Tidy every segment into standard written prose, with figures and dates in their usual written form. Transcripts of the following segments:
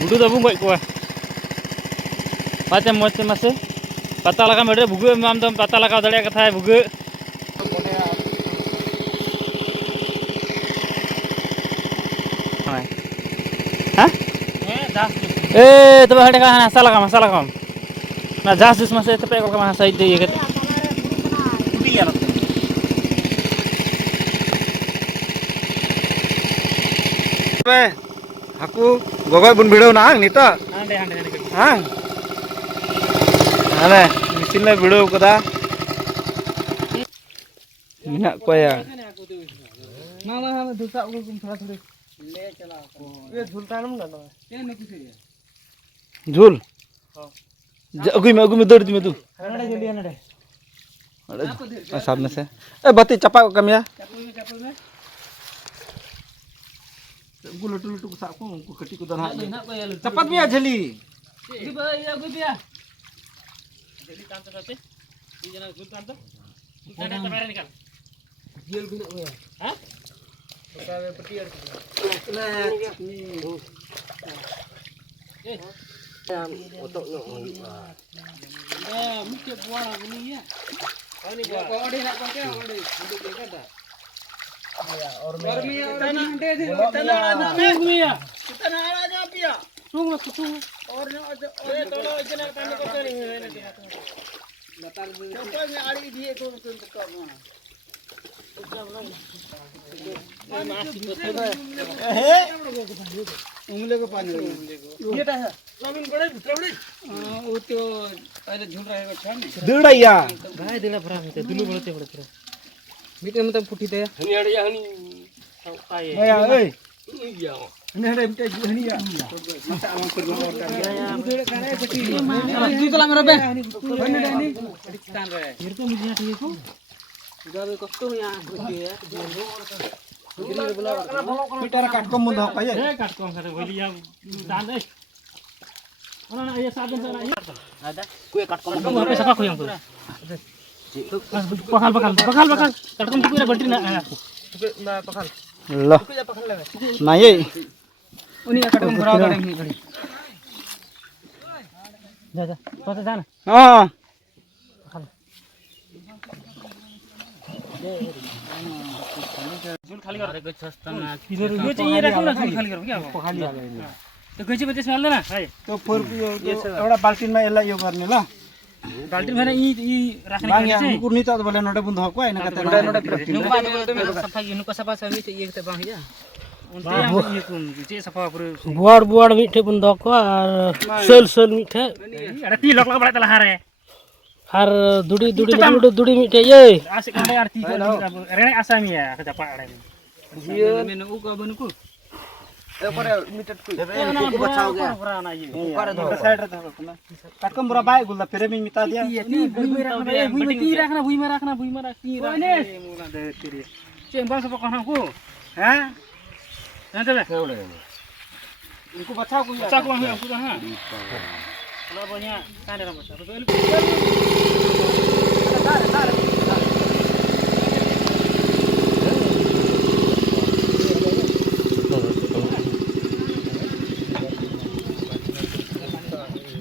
Budu dah bungkuk kuah. Macam masih. Pata laka mede bugu mam tom pata laka dale kata hai bugu. Hah? Tapi ada kan masalah kam. Nah jas jus masih tapi kalau kam side dia gitu. Budi ya nanti. Aku gogoi bun video nang nita. Ande. Hang. Ane, mesin le video kada. Minyak ko ya. ना दूसरा थोड़ा थोड़ी ले चला ये झूलता है ना ये नहीं कुछ है झूल अगुई में दौड़ दी में तू नड़े जल्दी नड़े सामने से ए बत्ती चपा को कमिया चप्पल में गु लटू को साको को कटी को दना चप्पल चपत में झली ये अगुई बिया Jadi kantor apa? Di jalan sul kantor. Ada kamera nikal. Jail भी ना हुआ Hah? पकावे पटियर otok no mungkin buah ini ya ini buah kau ada nak pakai ada untuk kita dah ormi tanah tanah ya kita nak ada apa ya sung orang tolong aja nak tanya kau cari ini latar contoh ni ada dia tu dekat mana उंगली को पानी ये टा है नवीन बड़े भितर बड़े वो तो पहले झूल रहा है अच्छा नहीं दड़ैया गाय देला भरा में दुलू बड़ते बड़ते मीटे में तो पुठी दे हनी अड़ी हनी काय भैया ए या हनी हनी मीटे हनी या मत आम कर दो उधर खाना है पटी तू तो मेरा बे हनी तान रहा है फिर तो मुझे ठीक है उधर कष्ट में यहां है मीटर काट को मुंह धो पाए ए काट को करे बोलिया दान ए ओना ये साधन से ada kue काट को apa siapa kue yang tu bakal katkom kue bateri na पकड़ लो पकड़ ले ना ये उन्हीं का कटम भरा कर नहीं घड़ी जा तो जाना हां झूल खाली कर कुछ सस्ता ना इधर ये चाहिए रखो ना झूल खाली करो क्या खाली आ गए तो कैसे बचे स्मेल ना भाई तो फिर एवढा बाल्टीन में एला यो करने ला बाल्टी में ई रखने बांग या कुरनी तो बोले नोडे बुंद हको आइना कते नोडे नुका तो सफा नुका सफा सभी तो एक तो बांग जा उनते ये कुन जे सफा पूरे बुआड़ मिठे बुन दो को और सल मिठे अरे ती लक बड़ा तला हारे और दुड़ी मिठे ये आसिक कंडे आरती रेणे आसामी है जपा अड़े ये मैंने उका बनको एपरे मीटर को बचाओ गया पुराना ये ऊपर दो साइड रे धो ना काकम बरा बाय गुल्ला फिर में मिटा दिया ये भूई में रखना भूई में रख की रखने मोला दे तेरे चेंबर सब कहना को हैं जानते बे इनको बचाओ को हमको हां चलो बढ़िया काने रा बचा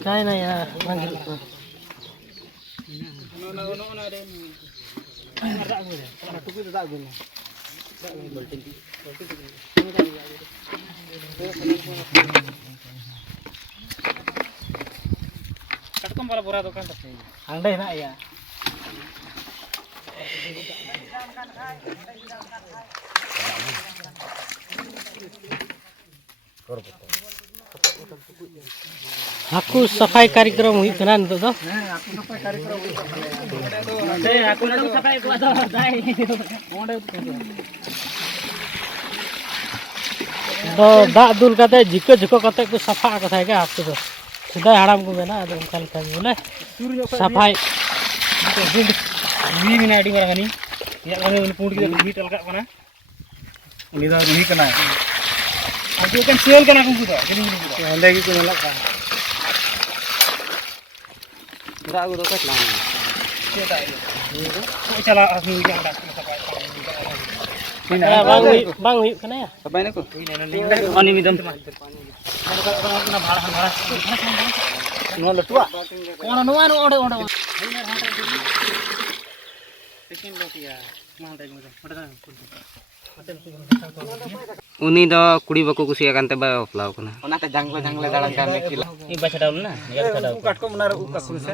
काय ना यार manggil katkom bala pura dukan tapi andai nak ya aku safai कार्यक्रम हुई kana nito to aku sampai कार्यक्रम aku nadu safai ko ada dai do dak dul kate jiko kate ku safa katha ke aku to sudah haram ko bena ado kal kal bole safai वी मिनट डी बरगनी या गने उन पूंड के meet Alka कना ini dah ini kena आजू kan सेल कना कुंकु तो ande ki ko nala ka dak go do kat lang चला असमी के अंडा सफाई bang huyuk kana ya. Apa ini ko? Ani midam. No latua. Ona no anu ode ode. Sekin lotia. Mau dai mo. Uni do kudi baku kusiakan teh bae oplau kana. Ona teh jangle dalan kan kila. Ini baca daun na. Ya baca daun. Ukat ko menar ukat kusa.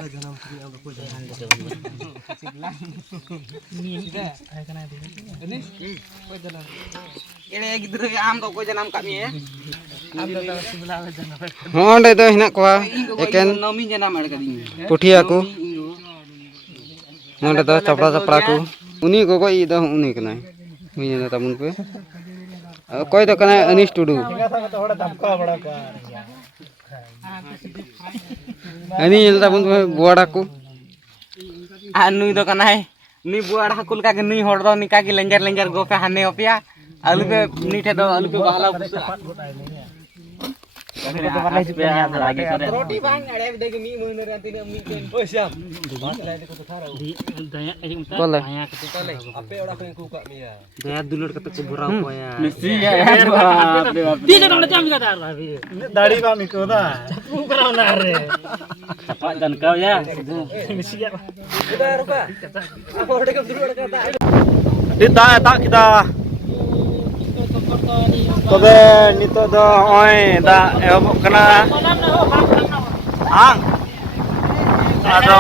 Ini gitu am ko janam kami ya. Onde do hinak ko eken nomi janam ad kadi. Puthi aku. Onde do chapra ku. Uni ko i do uni kana. Uni na tamun pe. कोई तो कना अनिश टुडू अनि जलता बुन बुआड़ा को नुई तो कना है नी बुआड़ा कुल का नी होड़ दो निका की लेंजर गोपे हाने ओपिया आलू पे नीठे दो आलू पे बहला रोटी बांग अड़े देख मी मोइन राती ने मी के पैसा बात लाइट को तो थारा दया एजिक मत दया के तले आपे ओड़ा को कुका मिया दया दुलड़ के तो बुरा होया मिसी यार बाप रे बाप ती जण चाम का तार भाभी दाढ़ी बा मी को दा चपू कराव ना रे चपा जन का या मिसी या उदा रुका ओड़े के दुलड़ का ता दा ता kita तबे नितो दो ओय दा एहबोग कना आं आदो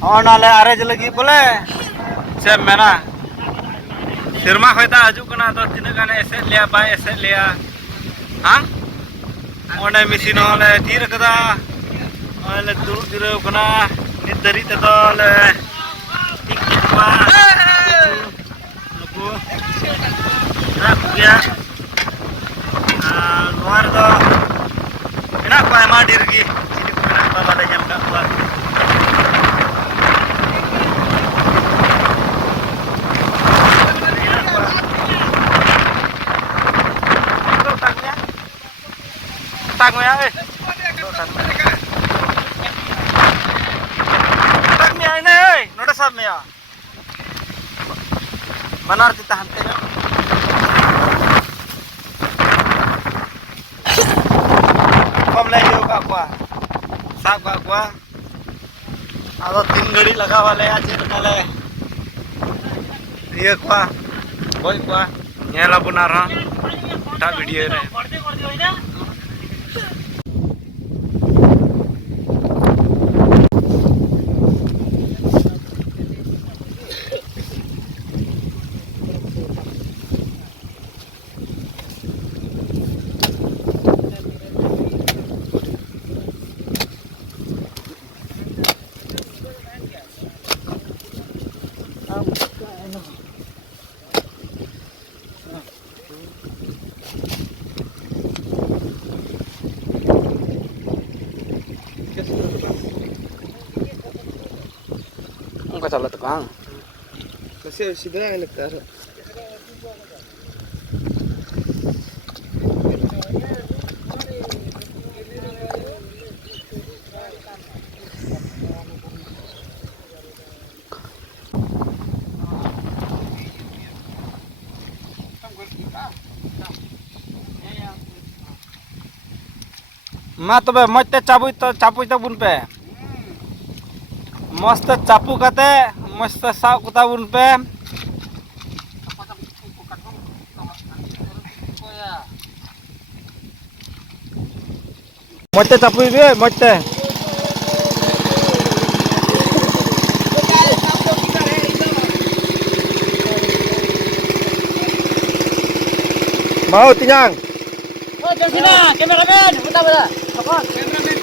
ओनाले आरेज लगी बोले से मेना सिरमा खयता हजू कना तो तिना गाने एसे लिया बाय एसे लिया हां ओने मिसिन होले तीर कदा ओले दुरु दिरो कना निदरी ते दोले टिक मा नुकु ya luar do enak ko ama dirgi sini ko enak baba da nyam ka kuat tang ya tang ya ini noda sab me ya manar ditahan te lagi ka kwa sab ka kwa ado 3 gadi laga wale aje nale ye kwa boy kwa nyela bunara ta video re Enggak salah tukang. Masih sudah elektar. मा तबे मते चापुई तबुन पे मस्त चापू कते मस्त साव कुताबुन पे मते चापुई बे मते mau tinyang oh sini kameramen putar putar apa kameramen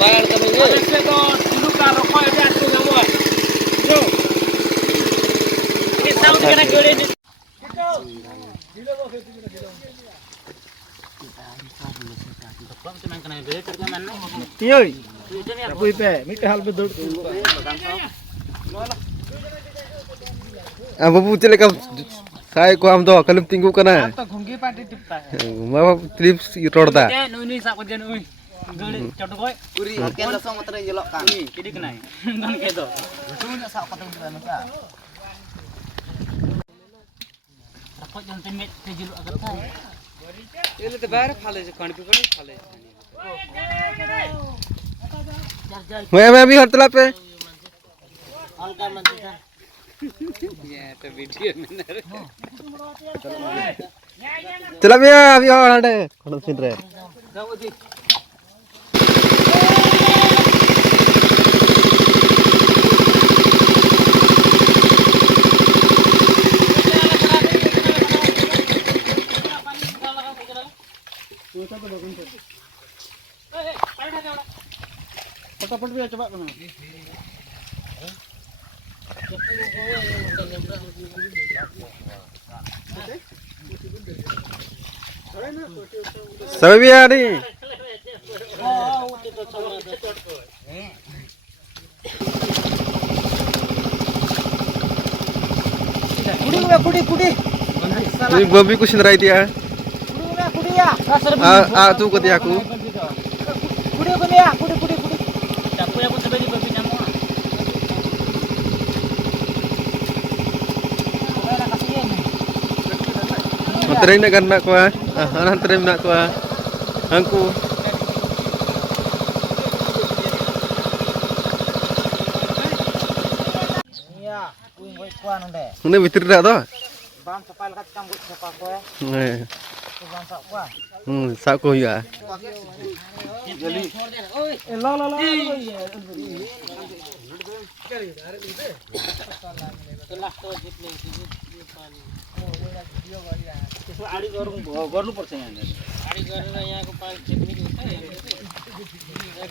bayar kami ni se to dulu ka rokok ada tu kamu yo ke sound kena gede ni tioi Tapui pe, mite hal pe dod. Babu chale ka sai ko am do kalim tinggu kana. तो घुंगी party टिपता है Ma trips rodda. नुई नुई साको जन उई gede cotokoi Uri oke langsung materi jelok kan. jadi kena dan kedo Sunya sak pateng bulan masa. rakot jangan temet kejulu agak tay ये तो बाहर खा ले खाने पे कोई खा ले मैं अभी हर तला पे alga manti kan ये तो वीडियो में चला भैया अभी और हटे कौन सुन रहे फटाफट भी coba kena सब भी आ रही Kudi. बम्बी कुछ नहीं दिया Kudi ya. आ तू को दिया को Kudi. Dapu ya pun sebeli babi nyamuk Antara nak nak kuah, antara nak kuah, angku. Iya, kuing kuan onde. Ini bitir dah tu. Bam sapal kat kambut sapa ko ya. Bam sak kuah. Sak ko ya. La. आड़ी गर्नु पर्छ यहाँ आड़ी गरेर यहाँको पानी खेतमी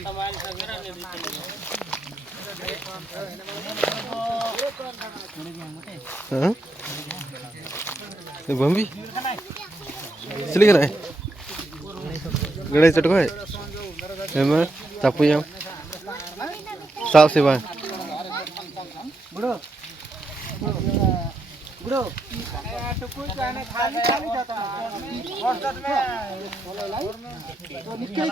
तमाल सकेर Hah? Ini bambi. Sili kan? Gede cot kau. Emang sapu yang. Sap sih bang. Bro. तो कोई जाने खाली जाता है और साथ में तो निकल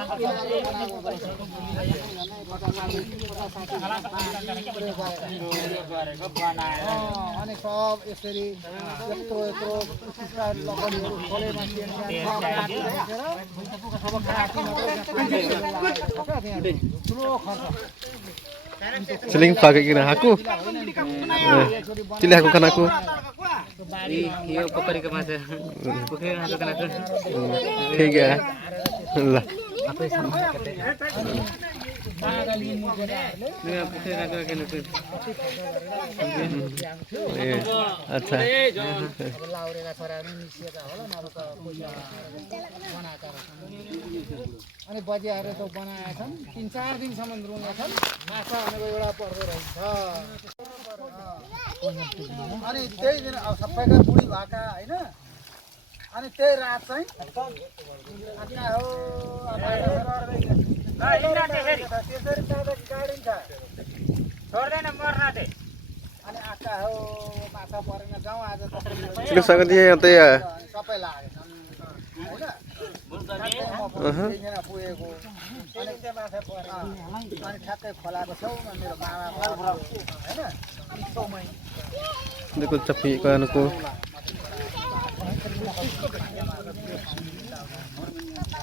अनि सब यसरी यत्रो स्टाइल लगाउनु खोले मान्छे ठुलो खर्च Seling pakai kira aku. Pilih aku kan aku. Iya, pokoknya ke masa. Pokoknya aku kena tu. Tiga. Lah. Apa sama kata? Ni pokoknya aku kena tu. अच्छा अनि बजियाहरू त बनाएछन् 3-4 दिनसम्म रुँदैछन् माछा भनेको एउटा पर्दो रहेछ अनि त्यही दिन अब सबैका बुढी भएका होइन अनि त्यही रात चाहिँ आका हो त्यसरी गाडिन्छ छोड्दैन मर्नाथे अनि आका हो माछा परेन गाउँ आज Seling sangat dia yang teh ya. सबै लागेछन् होइन पुगेको अनि अनि ठ्याक्कै खोलाको छेउमा मेरो मामा होइन छेउमै Ini ku capi kan aku.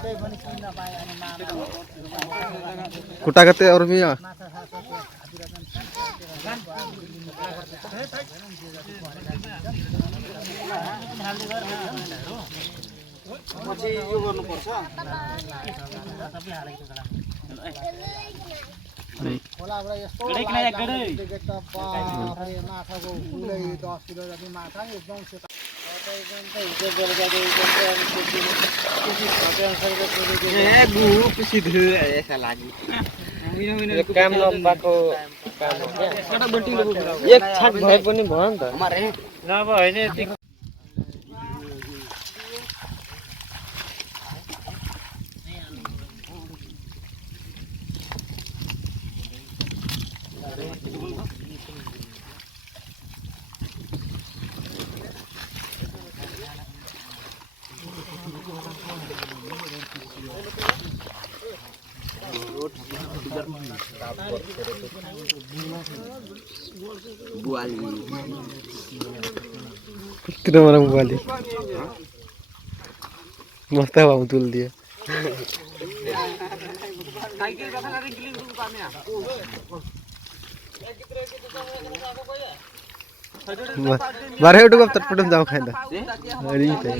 त्यही पनि किन्न पाएँ अनि मामा Kuta kate orang ya. पछि यो गर्नुपर्छ खोलाबाट यस्तो देखेको त बाफरे माछाको फुलै 10 किलो जति माछा एकदम सेता काम नपाएको एक छाक भए पनि भयो नि त नभए होइन कितना बड़ा बुआली मस्त हवा तुल दिया बारे उठो कब तटपटन जाओ खाएंदा अरे ते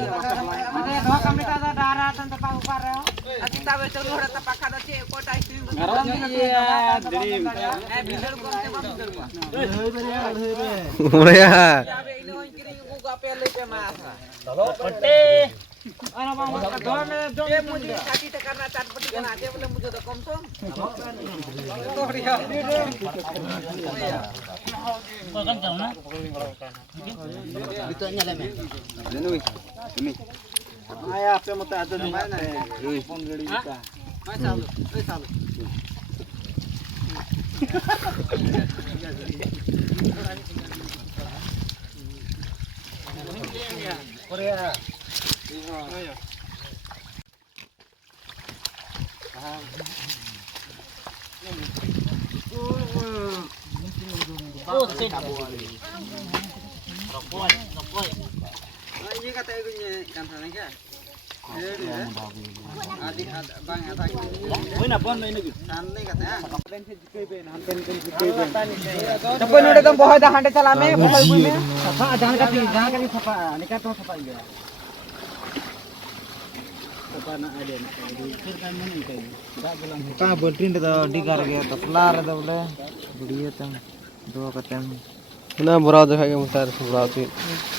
ना बुरा देखा के मुतार बुरा से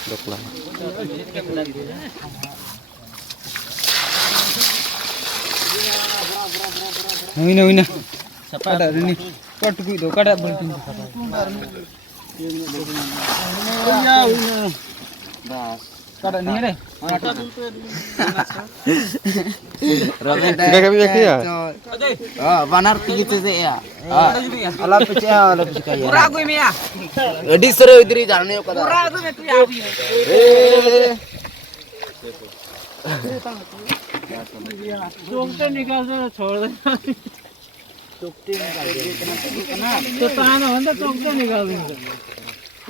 देखला हुइना सपाटा नि कटकुइ दो काटा बल्टिन बस काटा नि रे क्या कभी देखिया banar tinggi tu ya ala pecah ala pecah ya pura gue mia edi seru idri jalne ko da pura gue tu ya चोकते निकाल दो छोड़ दे चोकते निकाल दे ना तो ताना बंदा चोकते निकाल दे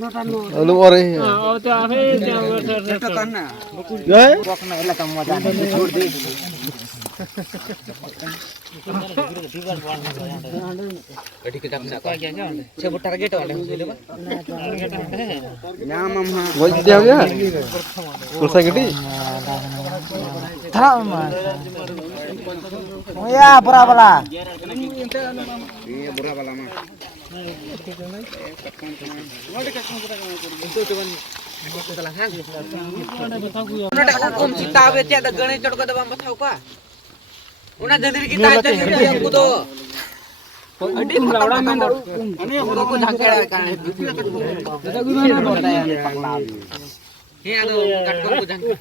अनु और और तो आवे तो करना ये रखना एला कम मजा छोड़ दे गडी के दाम ना को छे बुट टारगेट वाले हो ले बा नाम हम वो दिया गया कुर्सा गटी था ओया बुरा वाला ये बुरा वाला मा कम सीता बे चे गणे चढ़ को दबा बताओ का उना जदर की ताज हमको तो अडी लवड़ा में अने हमको को झाकेड़ा कारण दादा गुना बोलता है पगला हे आदो कटकम को झाके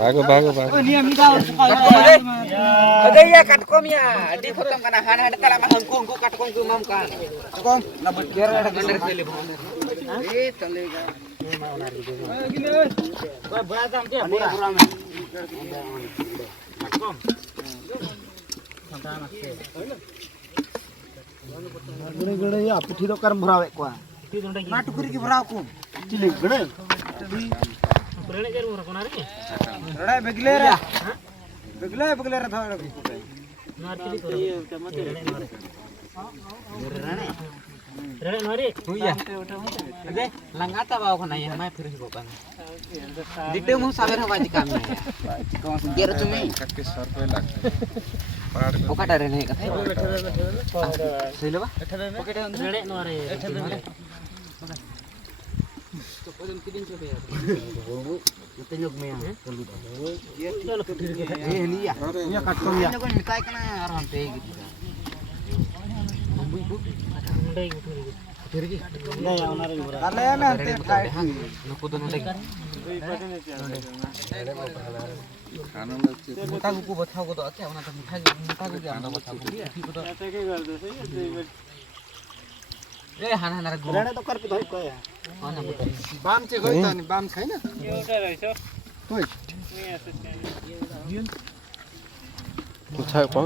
भागो भागो भागो नियम निकाल अरे या कटकम या अडी खत्म करना हान हट तला में हमको कटकम को मम का कटकम ना बकेर अंडर चले ए चलेगा बड़ा दाम के पूरा में गणे गणे या पिठी तो कर भरावे को ना टुकरी की भराव को चिले गणे गणे जरूर कोना रे रड़ा बगले रे बगले रे था मारती तो मत रे नरे हुइया अरे लंगाता बाव को नहीं मैं फिर को का दिटे मु साबर हवा जी काम में कौन से गेर तुम्हें कक्के 100 रुपए लगते ओकाटा रे नहीं का सही लेबा ओकेट रे नरे तो पदम किदिन छे यार तन्योक में चलू ये चलो फिर के ए लिया ये काट को लिया कोई मिटाई कना यार हम पे गिटी मुंडई उठरी फिर की नहीं आवनारे बरा अले में अंते काट नको तो नडे खाना में मोटा को बताओ को तो अच्छा होना तो मोटा को क्या बताओ ठीक तो ऐसे के कर दे सही ए हाना हाना रेडे तो कर पे धोई कोया हां ना बाम चे गई तानी बाम खाइ ना एउटा रहेछ ओइ नि ऐसे Pucak apa?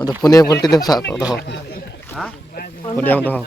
Ada punya polti dem sak kok doh. Hah? Punya doh.